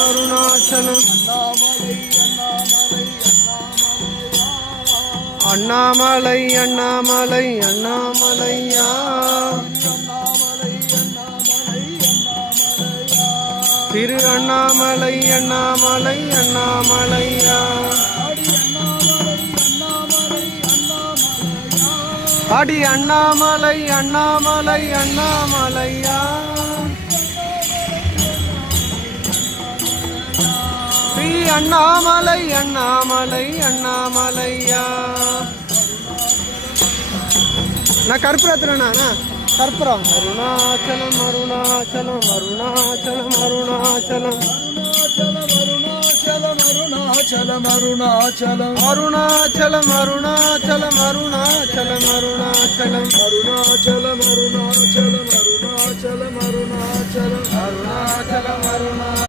அருணாச்சலம் அண்ணாமலை அண்ணாமலை அண்ணாமலையா திரு அண்ணாமலை அண்ணாமலை அண்ணாமலையா அடி அண்ணாமலை அண்ணாமலை அண்ணாமலையா ஸ்ரீ அண்ணாமலை அண்ணாமலை அண்ணாமலையா நான் கற்பூரத்துறேண்ணா கற்பூரம் அருணாச்சலம் அருணாச்சலம் அருணாச்சலம் அருணாச்சலம் அருணாச்சலம் அருணாச்சலம் அருணாச்சலம் அருணாச்சலம் அருணாச்சலம் அருணாச்சலம் அருணாச்சலம் அருணாச்சலம் அருணாச்சலம் அருணாச்சலம் அருணாச்சலம் அருணாச்சலம்